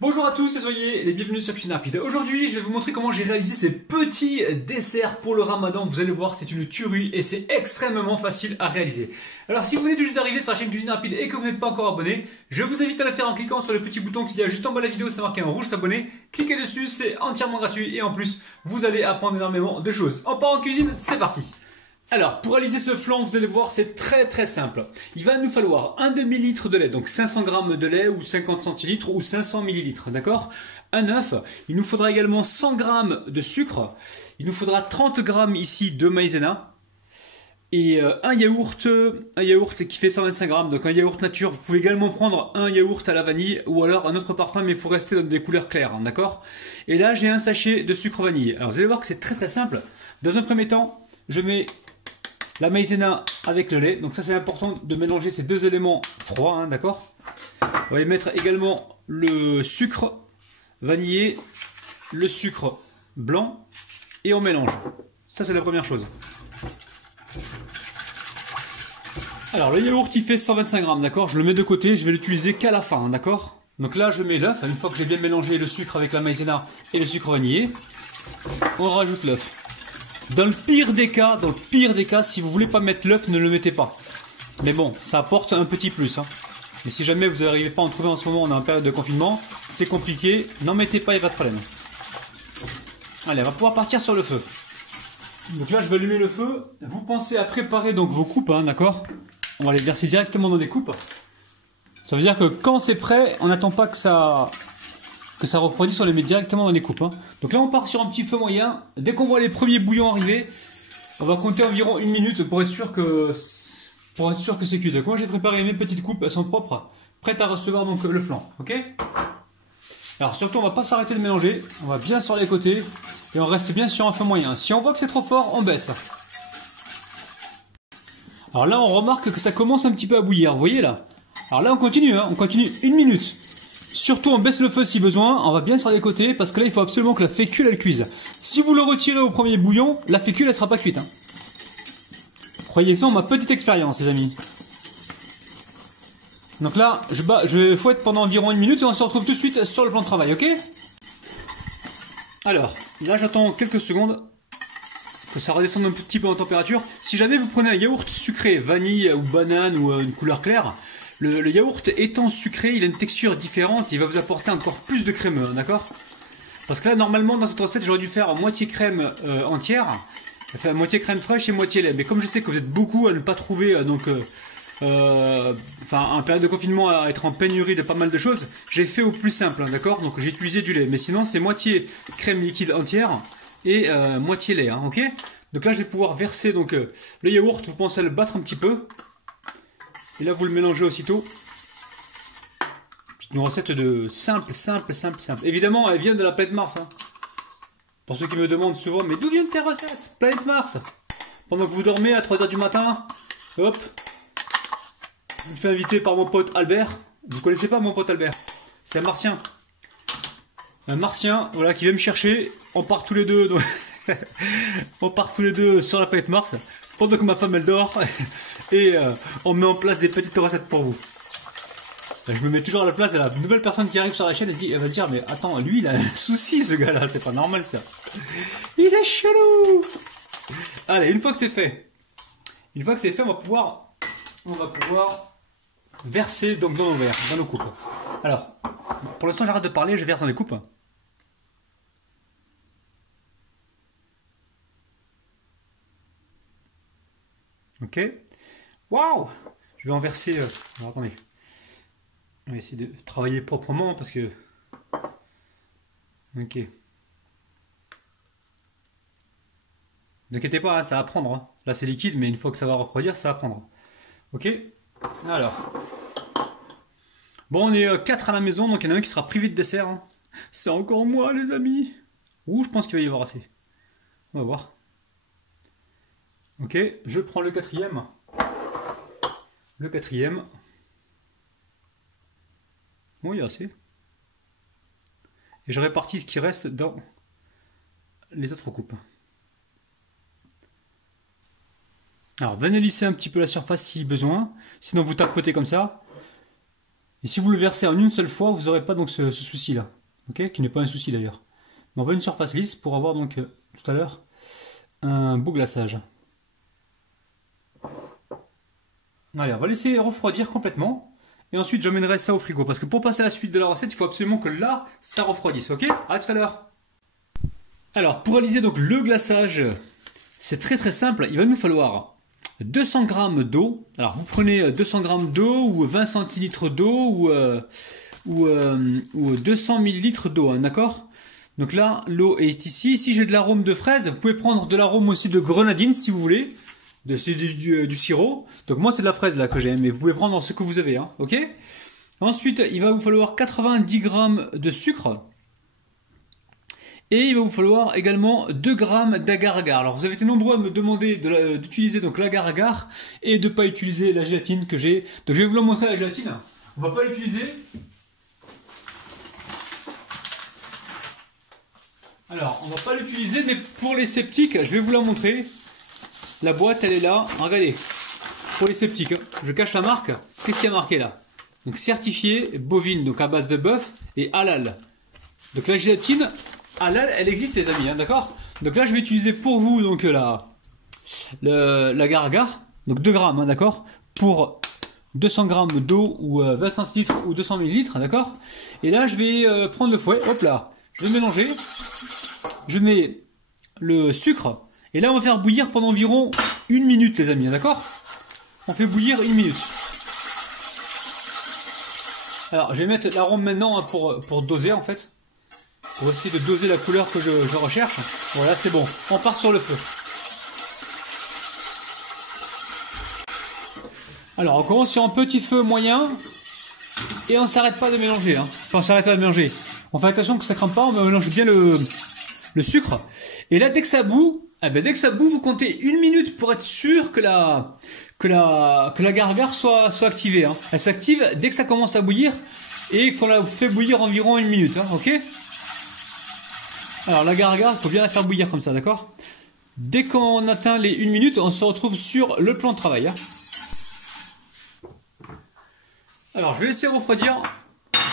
Bonjour à tous et soyez les bienvenus sur Cuisine Rapide. Aujourd'hui, je vais vous montrer comment j'ai réalisé ces petits desserts pour le Ramadan. Vous allez voir, c'est une tuerie et c'est extrêmement facile à réaliser. Alors, si vous venez tout juste d'arriver sur la chaîne Cuisine Rapide et que vous n'êtes pas encore abonné, je vous invite à le faire en cliquant sur le petit bouton qu'il y a juste en bas de la vidéo, c'est marqué en rouge s'abonner. Cliquez dessus, c'est entièrement gratuit et en plus, vous allez apprendre énormément de choses. On part en cuisine, c'est parti! Alors, pour réaliser ce flan, vous allez voir, c'est très simple. Il va nous falloir un demi-litre de lait, donc 500 g de lait ou 50 centilitres ou 500 millilitres, d'accord? Un œuf. Il nous faudra également 100 g de sucre. Il nous faudra 30 g ici de maïzena. Et un yaourt qui fait 125 g, donc un yaourt nature. Vous pouvez également prendre un yaourt à la vanille ou alors un autre parfum, mais il faut rester dans des couleurs claires, hein, d'accord? Et là, j'ai un sachet de sucre vanille. Alors, vous allez voir que c'est très simple. Dans un premier temps, je mets la maïzena avec le lait, donc ça c'est important de mélanger ces deux éléments froids, hein, d'accord? On va y mettre également le sucre vanillé, le sucre blanc, et on mélange. Ça c'est la première chose. Alors le yaourt il fait 125 g, d'accord? Je le mets de côté, je vais l'utiliser qu'à la fin, d'accord? Donc là je mets l'œuf, une fois que j'ai bien mélangé le sucre avec la maïzena et le sucre vanillé, on rajoute l'œuf. Dans le pire des cas, si vous voulez pas mettre l'œuf, ne le mettez pas. Mais bon, ça apporte un petit plus, hein. Mais si jamais vous n'arrivez pas à en trouver en ce moment, on est en période de confinement, c'est compliqué, n'en mettez pas, il n'y a pas de problème. Allez, on va pouvoir partir sur le feu. Donc là, je vais allumer le feu. Vous pensez à préparer donc vos coupes, hein, d'accord? On va les verser directement dans des coupes. Ça veut dire que quand c'est prêt, on n'attend pas que ça refroidisse, on les met directement dans les coupes, hein. Donc là on part sur un petit feu moyen. Dès qu'on voit les premiers bouillons arriver, on va compter environ 1 minute pour être sûr que c'est cuit. Donc moi j'ai préparé mes petites coupes, elles sont propres, prêtes à recevoir donc le flan, ok? Alors surtout on va pas s'arrêter de mélanger, on va bien sur les côtés et on reste bien sur un feu moyen. Si on voit que c'est trop fort, on baisse. Alors là on remarque que ça commence un petit peu à bouillir, vous voyez là? Alors là on continue, hein, on continue 1 minute. Surtout on baisse le feu si besoin, on va bien sur les côtés parce que là il faut absolument que la fécule elle cuise. Si vous le retirez au premier bouillon, la fécule elle sera pas cuite, hein. Croyez ça en ma petite expérience les amis. Donc là je fouette pendant environ 1 minute et on se retrouve tout de suite sur le plan de travail, ok? Alors là j'attends quelques secondes que ça redescende un petit peu en température. Si jamais vous prenez un yaourt sucré, vanille ou banane ou une couleur claire, le yaourt étant sucré, il a une texture différente, il va vous apporter encore plus de crémeux, d'accord? Parce que là, normalement, dans cette recette, j'aurais dû faire moitié crème entière, enfin moitié crème fraîche et moitié lait. Mais comme je sais que vous êtes beaucoup à ne pas trouver, en période de confinement, à être en pénurie de pas mal de choses, j'ai fait au plus simple, hein, d'accord? Donc j'ai utilisé du lait. Mais sinon, c'est moitié crème liquide entière et moitié lait, hein, ok? Donc là, je vais pouvoir verser donc, le yaourt, vous pensez à le battre un petit peu. Et là, vous le mélangez aussitôt. C'est une recette de simple. Évidemment, elle vient de la planète Mars, hein. Pour ceux qui me demandent souvent, mais d'où viennent tes recettes? Planète Mars. Pendant que vous dormez à 3 h du matin, hop, je me fais inviter par mon pote Albert. Vous connaissez pas mon pote Albert? C'est un martien. Un martien, voilà, qui vient me chercher. On part tous les deux. Donc... on part tous les deux sur la planète Mars. Pendant que ma femme elle dort. Et on met en place des petites recettes pour vous. Je me mets toujours à la place de la nouvelle personne qui arrive sur la chaîne et elle va dire mais attends, lui il a un souci ce gars là, c'est pas normal ça. Il est chelou. Allez, une fois que c'est fait, on va pouvoir verser donc dans nos verres, dans nos coupes. Alors, pour l'instant j'arrête de parler, je verse dans les coupes. Ok. Waouh! Je vais en verser... Alors, attendez. On va essayer de travailler proprement parce que... Ok. Ne vous inquiétez pas, hein, ça va prendre, hein. Là c'est liquide, mais une fois que ça va refroidir, ça va prendre. Ok. Alors. Bon, on est 4 à la maison, donc il y en a un qui sera privé de dessert, hein. C'est encore moi, les amis. Ouh, je pense qu'il va y avoir assez. On va voir. Ok, je prends le quatrième. Bon, il y a assez. Et je répartis ce qui reste dans les autres coupes. Alors, venez lisser un petit peu la surface si besoin. Sinon, vous tapotez comme ça. Et si vous le versez en une seule fois, vous n'aurez pas donc ce souci-là. Ok, qui n'est pas un souci d'ailleurs. Mais on veut une surface lisse pour avoir donc tout à l'heure un beau glaçage. Allez, on va laisser refroidir complètement. Et ensuite, j'emmènerai ça au frigo. Parce que pour passer à la suite de la recette, il faut absolument que là, ça refroidisse. Ok? À tout à l'heure. Alors, pour réaliser donc le glaçage, c'est très très simple. Il va nous falloir 200 g d'eau. Alors, vous prenez 200 g d'eau ou 20 centilitres d'eau ou 200 ml d'eau, hein, d'accord? Donc là, l'eau est ici. Si j'ai de l'arôme de fraise, vous pouvez prendre de l'arôme aussi de grenadine si vous voulez. Du sirop. Donc moi c'est de la fraise là que j'ai, mais vous pouvez prendre ce que vous avez, hein, ok? Ensuite, il va vous falloir 90 g de sucre. Et il va vous falloir également 2 g d'agar-agar. Alors vous avez été nombreux à me demander d'utiliser donc l'agar-agar et de ne pas utiliser la gélatine que j'ai. Donc je vais vous la montrer la gélatine. On va pas l'utiliser. Alors on va pas l'utiliser, mais pour les sceptiques, je vais vous la montrer. La boîte, elle est là. Regardez, pour les sceptiques, hein. Je cache la marque. Qu'est-ce qu'il y a marqué là? Donc certifié bovine, donc à base de bœuf et halal. Donc la gélatine halal, elle existe les amis, hein, d'accord? Donc là, je vais utiliser pour vous donc l'agar-agar, donc 2 grammes, hein, d'accord? Pour 200 g d'eau ou 20 centilitres ou 200 ml, d'accord? Et là, je vais prendre le fouet. Hop là, je vais mélanger. Je mets le sucre. Et là, on va faire bouillir pendant environ 1 minute, les amis, d'accord? On fait bouillir 1 minute. Alors, je vais mettre l'arôme maintenant, hein, pour doser, en fait. Pour essayer de doser la couleur que je recherche. Voilà, c'est bon. On part sur le feu. Alors, on commence sur un petit feu moyen. Et on ne s'arrête pas de mélanger, hein. Enfin, on ne s'arrête pas de mélanger. On fait attention que ça ne crame pas. On mélange bien le sucre. Et là, dès que ça bout, vous comptez 1 minute pour être sûr que l'agar-agar soit activée, hein. Elle s'active dès que ça commence à bouillir et qu'on la fait bouillir environ 1 minute, hein, ok? Alors l'agar-agar, il faut bien la faire bouillir comme ça, d'accord? Dès qu'on atteint les 1 minute, on se retrouve sur le plan de travail, hein. Alors je vais laisser refroidir.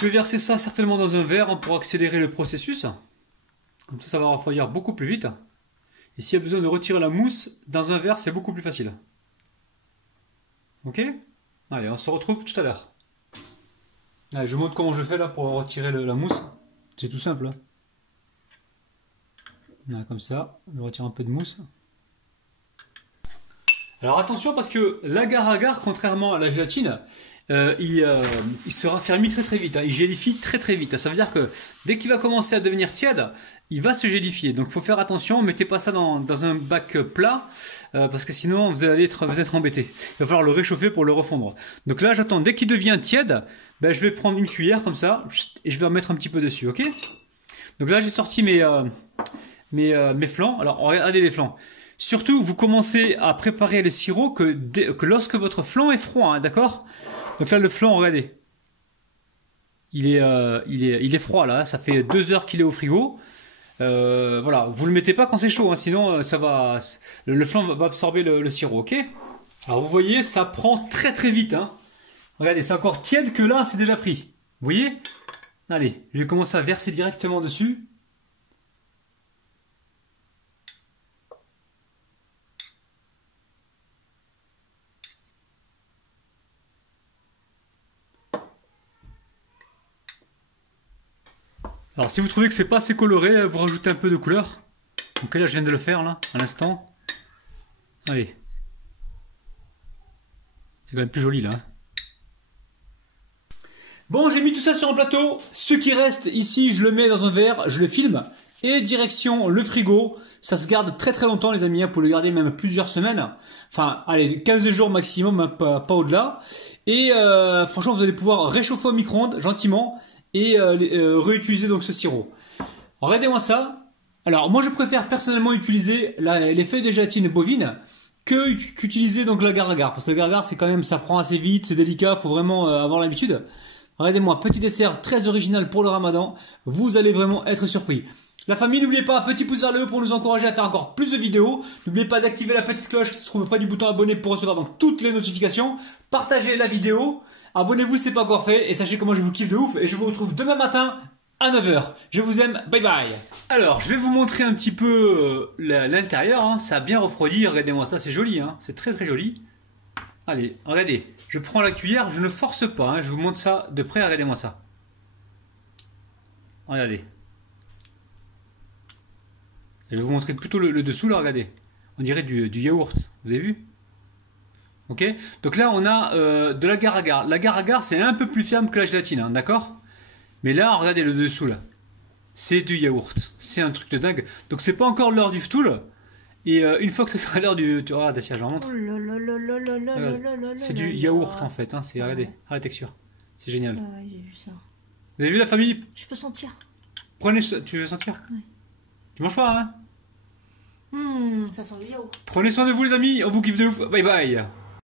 Je vais verser ça certainement dans un verre, hein, pour accélérer le processus. Comme ça va refroidir beaucoup plus vite. Et s'il y a besoin de retirer la mousse dans un verre, c'est beaucoup plus facile. Ok? Allez, on se retrouve tout à l'heure. Allez, je vous montre comment je fais là pour retirer la mousse. C'est tout simple, hein. Là, comme ça, je retire un peu de mousse. Alors attention, parce que l'agar-agar, contrairement à la gélatine, il se raffermit très très vite, hein. Il gélifie très très vite. Ça veut dire que dès qu'il va commencer à devenir tiède, il va se gélifier. Donc il faut faire attention, mettez pas ça dans un bac plat, parce que sinon vous allez être embêté. Il va falloir le réchauffer pour le refondre. Donc là j'attends, dès qu'il devient tiède, ben, je vais prendre une cuillère comme ça, et je vais en mettre un petit peu dessus, ok? Donc là j'ai sorti mes flancs. Alors regardez les flancs. Surtout, vous commencez à préparer le sirop que lorsque votre flanc est froid, hein, d'accord? Donc là, le flanc, regardez. Il est froid là, ça fait 2 heures qu'il est au frigo. Voilà, vous le mettez pas quand c'est chaud, hein, sinon le flanc va absorber le sirop, ok? Alors vous voyez, ça prend très très vite, hein. Regardez, c'est encore tiède que là, c'est déjà pris. Vous voyez? Allez, je vais commencer à verser directement dessus. Alors si vous trouvez que c'est pas assez coloré, vous rajoutez un peu de couleur. Donc là je viens de le faire là, à l'instant. Allez. C'est quand même plus joli là. Bon, j'ai mis tout ça sur un plateau. Ce qui reste ici, je le mets dans un verre, je le filme. Et direction le frigo. Ça se garde très très longtemps les amis, pour le garder même plusieurs semaines. Enfin, allez, 15 jours maximum, hein, pas au-delà. Et franchement, vous allez pouvoir réchauffer au micro-ondes gentiment. Et réutiliser donc ce sirop. Regardez-moi ça. Alors moi je préfère personnellement utiliser les feuilles de gélatine bovine qu'utiliser donc l'agar-agar, parce que l'agar-agar c'est quand même, ça prend assez vite, c'est délicat, faut vraiment avoir l'habitude. Regardez-moi, petit dessert très original pour le ramadan, vous allez vraiment être surpris. La famille, n'oubliez pas un petit pouce vers le haut pour nous encourager à faire encore plus de vidéos. N'oubliez pas d'activer la petite cloche qui se trouve près du bouton abonné pour recevoir donc toutes les notifications. Partagez la vidéo. Abonnez-vous si ce n'est pas encore fait et sachez comment je vous kiffe de ouf et je vous retrouve demain matin à 9 h. Je vous aime, bye bye. Alors, je vais vous montrer un petit peu l'intérieur, hein. Ça a bien refroidi, regardez-moi ça, c'est joli, hein. C'est très très joli. Allez, regardez, je prends la cuillère, je ne force pas, hein. Je vous montre ça de près, regardez-moi ça. Regardez. Je vais vous montrer plutôt le dessous là, regardez. On dirait du yaourt, vous avez vu? Ok. Donc là on a de l'agar-agar. L'agar-agar c'est un peu plus ferme que la gélatine, hein, d'accord? Mais là regardez le dessous là. C'est du yaourt. C'est un truc de dingue. Donc c'est pas encore l'heure du ftoul. Et une fois que ce sera l'heure du... Ah tiens, je vous montre. C'est du yaourt en fait, hein. Regardez, la texture. C'est génial. J'ai vu ça. Vous avez vu la famille? Je peux sentir. Prenez... Tu veux sentir? Oui. Tu manges pas, hein? Ça sent le yaourt. Prenez soin de vous les amis, on vous kiffe de ouf. Bye bye.